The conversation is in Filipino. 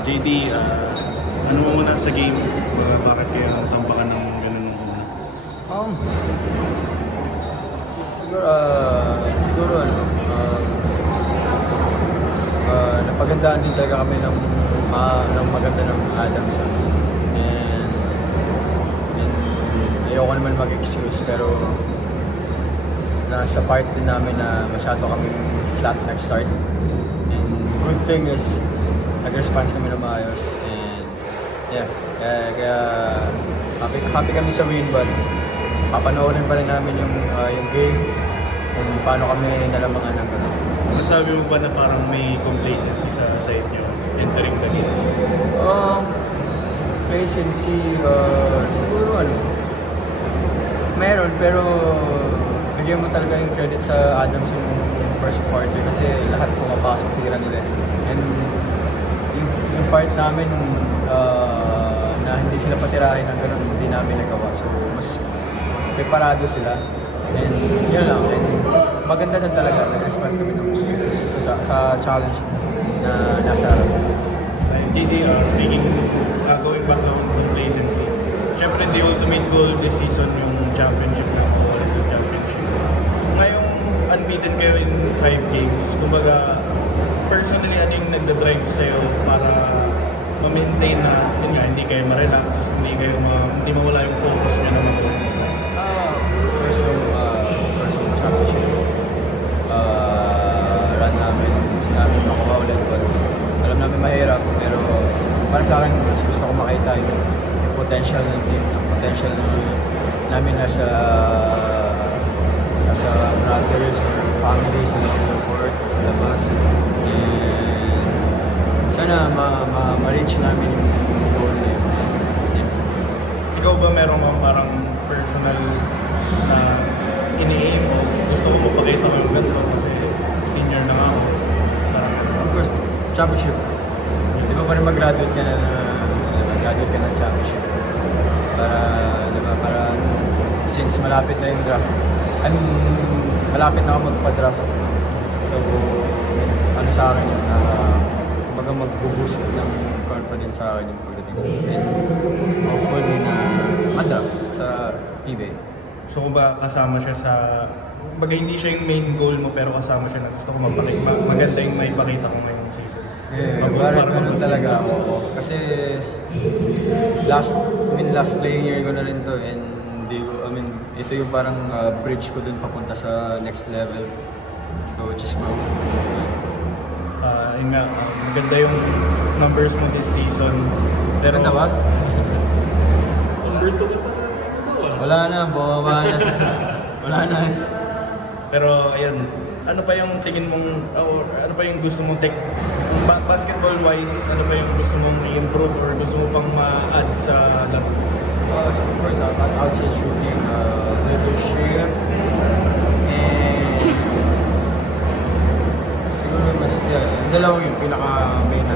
JD, ano mo muna sa game? Bakit kayo tampakan ng ganun? Siguro napagandaan din talaga kami ng maganda ng Adams. And ayoko naman mag-excuse, pero nasa part din namin na masyado kaming flat nag-start. And good thing is, nag-response kami na maayos. And yeah, kaya happy kami sa win, but papanoorin pa rin namin yung game, kung paano kami nalamangan ng gano'n. Masabi mo ba na parang may complacency sa side nyo entering the game? Complacency, siguro meron, pero bigyan mo talaga yung credit sa Adams yung first quarter kasi lahat pumapasok tira nila. And yung part namin na hindi sila patirahin ng ganun, hindi namin nagawa. So mas preparado sila. And yun lang. And maganda din talaga. Nag-response kami sa challenge na nasa JD, speaking, going back on complacency, syempre the ultimate goal this season yung championship na o championship. Ngayong unbeaten kayo in 5 games, kumbaga personally ano yung nagda-drive sa'yo para ma-maintain na hindi kayo ma-relax, hindi mawala yung focus nyo naman? Personal championship run namin, gusto namin makuha ulit, but alam namin mahirap, pero para sa akin mas gusto ko makita yung potential ng team, yung potential namin as brothers or families ng court o sa labas. And sana ma-reach namin yung goal na yun. Ikaw ba meron kang parang personal na ini-aim o gusto mo mapakita ko yung ganito kasi senior na ako? Of course, championship. Di ba pa rin mag-graduate ka ng championship? Para since malapit na yung draft, malapit na ako magpa-draft. So, sa akin yun, kumbaga mag-boost ng confidence sa akin yung pagdating sa akin. And hopefully na ma-draft sa PBA. So kung ba kasama siya sa, kumbaga hindi siya yung main goal mo pero kasama siya na gusto ko maganda yung maipakita ko ngayong season. Parang ganun talaga ako. Kasi last playing year ko na rin to, and ito yung parang bridge ko dun papunta sa next level. So which is bro. Yun nga, maganda yung numbers mo this season. Pero ganda ba? Number 2 ka sa wala na, bumaba na. Wala na. Pero ayun, ano pa yung tingin mong, ano pa yung gusto mong basketball wise, ano pa yung gusto mong i-improve or gusto mo pang ma-add sa laro? Of course, outside shooting, leadership, and siguro mas, dalawang yung pinaka-main